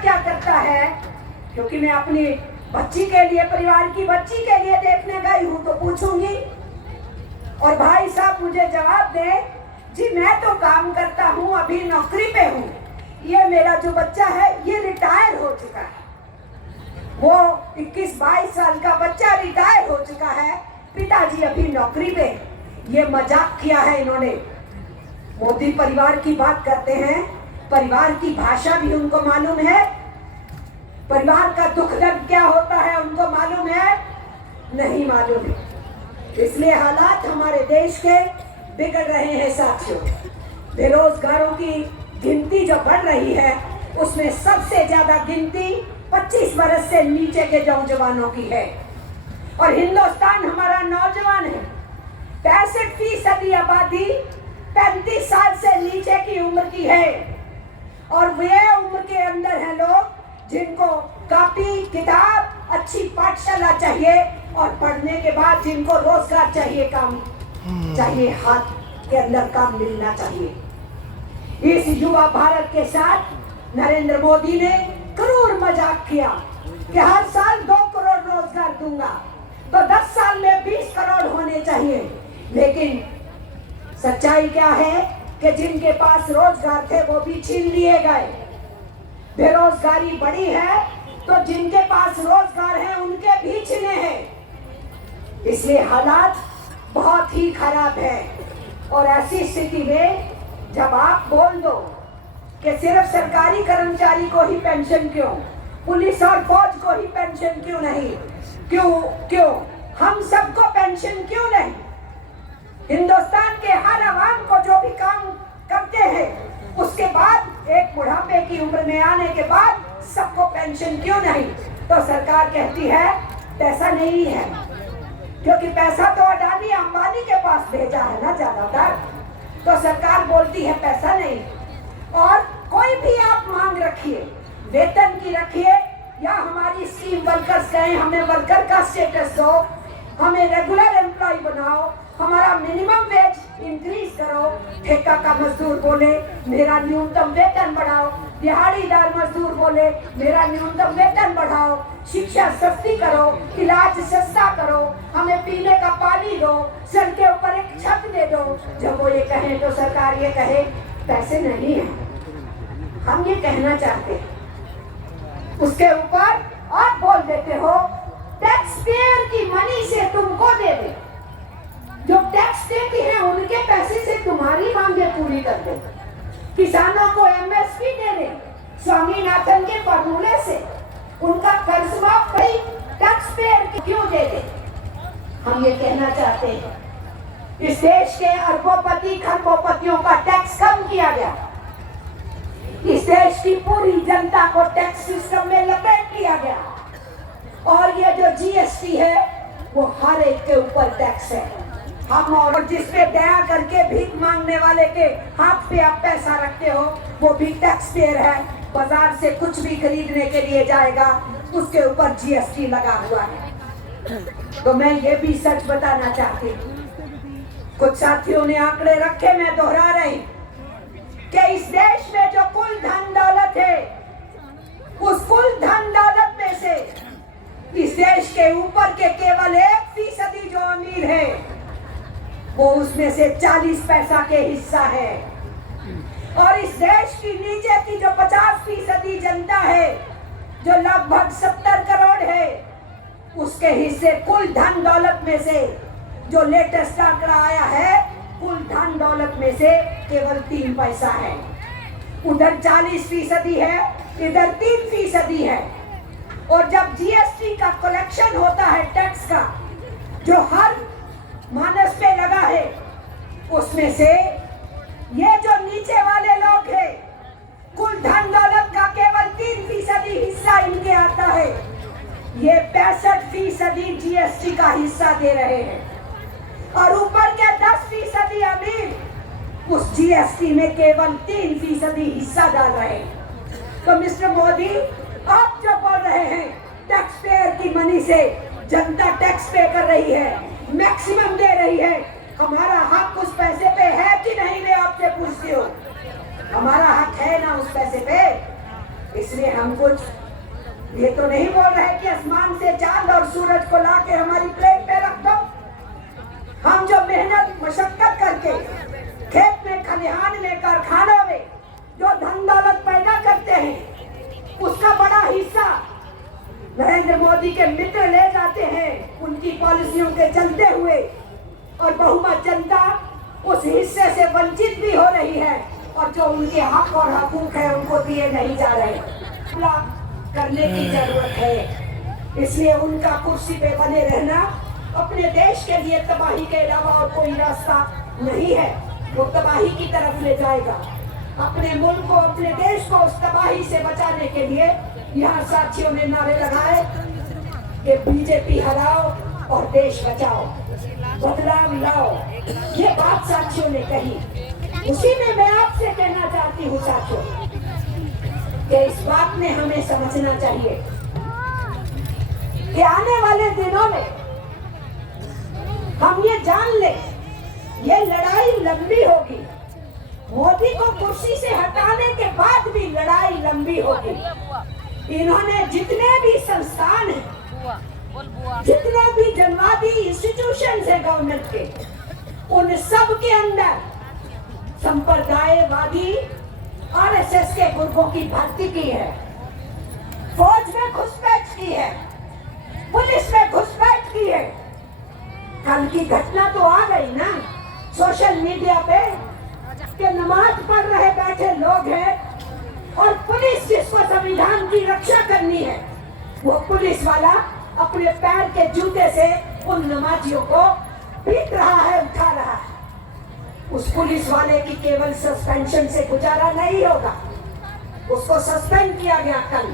क्या करता है, क्योंकि मैं अपनी बच्ची के लिए, परिवार की बच्ची के लिए देखने गई हूँ तो पूछूंगी। और भाई साहब मुझे जवाब दे, जी मैं तो काम करता हूँ, अभी नौकरी पे हूँ, ये मेरा जो बच्चा है ये रिटायर हो चुका है। वो 21-22 साल का बच्चा रिटायर हो चुका है, पिताजी अभी नौकरी पे। ये मजाक किया है इन्होंने। मोदी परिवार की बात करते हैं, परिवार की भाषा भी उनको मालूम है, परिवार का दुख दर्द क्या होता है उनको मालूम है? नहीं मालूम है। इसलिए हालात हमारे देश के बिगड़ रहे हैं साथियों। बेरोजगारों की गिनती जो बढ़ रही है उसमें सबसे ज्यादा गिनती 25 बरस से नीचे के नौजवानों की है। और हिंदुस्तान हमारा नौजवान है। 65% आबादी 35 साल से नीचे की उम्र की है। और वे उम्र के अंदर हैं लोग जिनको कॉपी किताब, अच्छी पाठशाला चाहिए और पढ़ने के बाद जिनको रोजगार चाहिए, काम चाहिए, हाथ के अंदर काम मिलना चाहिए। इस युवा भारत के साथ नरेंद्र मोदी ने करोड़ मजाक किया कि हर साल 2 करोड़ रोजगार दूंगा, तो 10 साल में 20 करोड़ होने चाहिए। लेकिन सच्चाई क्या है कि जिनके पास रोजगार थे वो भी छीन लिए गए। बेरोजगारी बढ़ी है तो जिनके पास रोजगार है उनके भी छीने हैं। इसलिए हालात बहुत ही खराब है। और ऐसी स्थिति में जब आप बोल दो कि सिर्फ सरकारी कर्मचारी को ही पेंशन क्यों, पुलिस और फौज को ही पेंशन क्यों नहीं, क्यों हम सबको पेंशन क्यों नहीं? हिंदुस्तान के हर आवाम को जो भी काम करते हैं उसके बाद एक बुढ़ापे की उम्र में आने के बाद सबको पेंशन क्यों नहीं? तो सरकार कहती है पैसा नहीं है, क्योंकि पैसा तो अडानी अंबानी के पास भेजा है ना ज्यादातर। तो सरकार बोलती है पैसा नहीं। और कोई भी आप मांग रखिए, वेतन की रखिए या हमारी स्कीम वर्कर्स कहें हमें वर्कर का स्टेटस दो, हमें रेगुलर एम्प्लॉय बनाओ, हमारा मिनिमम वेज इंक्रीज करो, ठेका का मजदूर बोले मेरा न्यूनतम वेतन बढ़ाओ, दिहाड़ीदार मजदूर बोले मेरा न्यूनतम वेतन बढ़ाओ, शिक्षा सस्ती करो, इलाज सस्ता करो, हमें पीने का पानी दो, सर के ऊपर एक छत दे दो। जब वो ये कहें तो सरकार ये कहे पैसे नहीं है, हम ये कहना चाहते हैं। उसके ऊपर आप बोल देते हो टैक्स पेयर की मनी से तुमको दे दे, जो टैक्स देती है उनके पैसे से तुम्हारी मांगे पूरी कर दे, किसानों को एमएसपी दे दे, स्वामीनाथन के फॉर्मूले से उनका कर्ज माफ भाई टैक्स पेयर क्यों दे दे? हम ये कहना चाहते हैं इस देश के अरबोपति खरबोपतियों का टैक्स कम किया गया, इस देश की पूरी जनता को टैक्स सिस्टम में लपेट लिया गया। और ये जो जीएसटी है वो हर एक के ऊपर टैक्स है। हम और जिसपे दया करके भीख मांगने वाले के हाथ पे आप पैसा रखते हो वो भी टैक्स पेयर है। बाजार से कुछ भी खरीदने के लिए जाएगा उसके ऊपर जीएसटी लगा हुआ है। तो मैं ये भी सच बताना चाहती हूँ, कुछ साथियों ने आंकड़े रखे, मैं दोहरा रही कि इस देश में जो कुल धन दौलत है उस कुल धन दौलत में से इस देश के ऊपर के केवल 1% जो अमीर है वो उसमें से 40 पैसा के हिस्सा है। और इस देश की नीचे की जो 50% जनता है जो लगभग 70 करोड़ है उसके हिस्से कुल धन दौलत में से, जो लेटेस्ट आंकड़ा आया है, कुल धन दौलत में से केवल 3 पैसा है। उधर 40% है, इधर 3% है। और जब जीएसटी का कलेक्शन होता है, टैक्स का जो हर मानस पे लगा है, उसमें से ये जो नीचे वाले लोग हैं कुल धन दौलत का केवल 3% हिस्सा इनके आता है। ये 65% जीएसटी का हिस्सा दे रहे हैं और ऊपर के 10% अमीर उस जीएसटी में केवल 3% हिस्सा डाल रहे हैं। तो मिस्टर मोदी, आप जो बोल रहे हैं टैक्स पेयर की मनी से जनता टैक्स पे कर रही है, मैक्सिमम दे रही है, हमारा हक उस पैसे पे है कि नहीं? मैं आपसे पूछती हूँ, हमारा हक है ना उस पैसे पे? इसलिए हम कुछ ये तो नहीं बोल रहे कि आसमान से चांद और सूरज को लाके हमारी प्लेट पे रख दो। हम जो मेहनत मशक्कत करके खेत में, खलिहान में, कारखानों में जो धन दौलत पैदा करते हैं, उसका बड़ा हिस्सा नरेंद्र मोदी के मित्र ले जाते हैं उनकी पॉलिसियों के चलते हुए, और बहुमत जनता उस हिस्से से वंचित भी हो रही है, और जो उनके हक और हकूक है उनको दिए नहीं जा रहे। करने की जरूरत है, इसलिए उनका कुर्सी पे बने रहना अपने देश के लिए तबाही के अलावा और कोई रास्ता नहीं है। वो तबाही की तरफ ले जाएगा। अपने मुल्क को, अपने देश को उस तबाही से बचाने के लिए यहाँ साथियों ने नारे लगाए कि बीजेपी हराओ और देश बचाओ, बदलाव लाओ। ये बात साथियों ने कही। उसी में मैं आपसे कहना चाहती हूँ साथियों कि इस बात में हमें समझना चाहिए कि आने वाले दिनों में हम ये जान ले, ये लड़ाई लंबी होगी। मोदी को कुर्सी से हटाने के बाद भी लड़ाई लंबी होगी। इन्होंने जितने भी संस्थान हैं, जितने भी जनवादी इंस्टीट्यूशंस हैं गवर्नमेंट के, उन सब के अंदर संप्रदायवादी आरएसएस के गुर्गों की भर्ती की है, फौज में घुसपैठ की है, पुलिस में घुसपैठ की है। कल की घटना तो आ गई ना सोशल मीडिया पे कि नमाज पढ़ रहे बैठे लोग हैं, और पुलिस जिसको संविधान की रक्षा करनी है, वो पुलिस वाला अपने पैर के जूते से उन नमाजियों को पीट रहा है, उठा रहा है। उस पुलिस वाले की केवल सस्पेंशन से गुजारा नहीं होगा। उसको सस्पेंड किया गया कल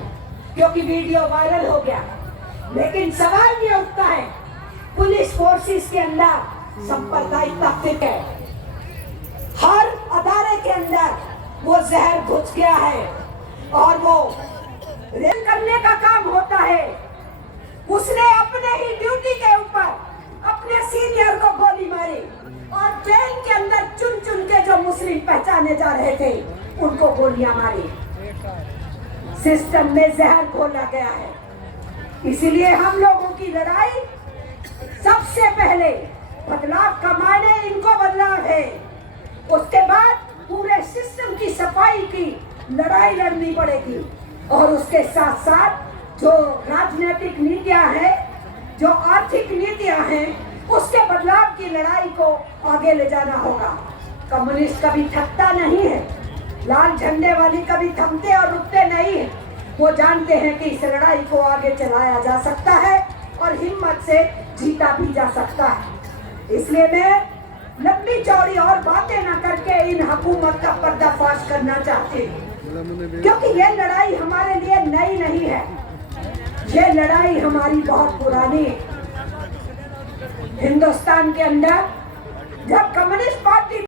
क्योंकि वीडियो वायरल हो गया। लेकिन सवाल ये उठता है, पुलिस फोर्सेस के अंदर सांप्रदायिकता फिट है, हर अदारे के अंदर वो जहर घुस गया है, और वो रेल करने का काम होता है। उसने अपने ही ड्यूटी के ऊपर अपने सीनियर को गोली मारी, और ट्रेन के अंदर चुन चुन के जो मुस्लिम पहचाने जा रहे थे उनको गोलियां मारी। सिस्टम में जहर घोला गया है। इसीलिए हम लोगों की लड़ाई सबसे पहले बदलाव का मायने इनको बदलाव है, उसके बाद पूरे सिस्टम की सफाई की लड़ाई लड़नी पड़ेगी, और उसके साथ साथ जो राजनीतिक नीतियां हैं, जो आर्थिक नीतियां हैं, उसके बदलाव की लड़ाई को आगे ले जाना होगा। कम्युनिस्ट कभी थकता नहीं है, लाल झंडे वाली कभी थमते और रुकते नहीं है। वो जानते हैं कि इस लड़ाई को आगे चलाया जा सकता है और हिम्मत से जीता भी जा सकता है। इसलिए मैं लंबी चौड़ी और बातें न करके इन हुकूमत का पर्दाफाश करना चाहती हूँ, क्योंकि ये लड़ाई हमारे लिए नई नहीं है। ये लड़ाई हमारी बहुत पुरानी है। हिंदुस्तान के अंदर जब कम्युनिस्ट पार्टी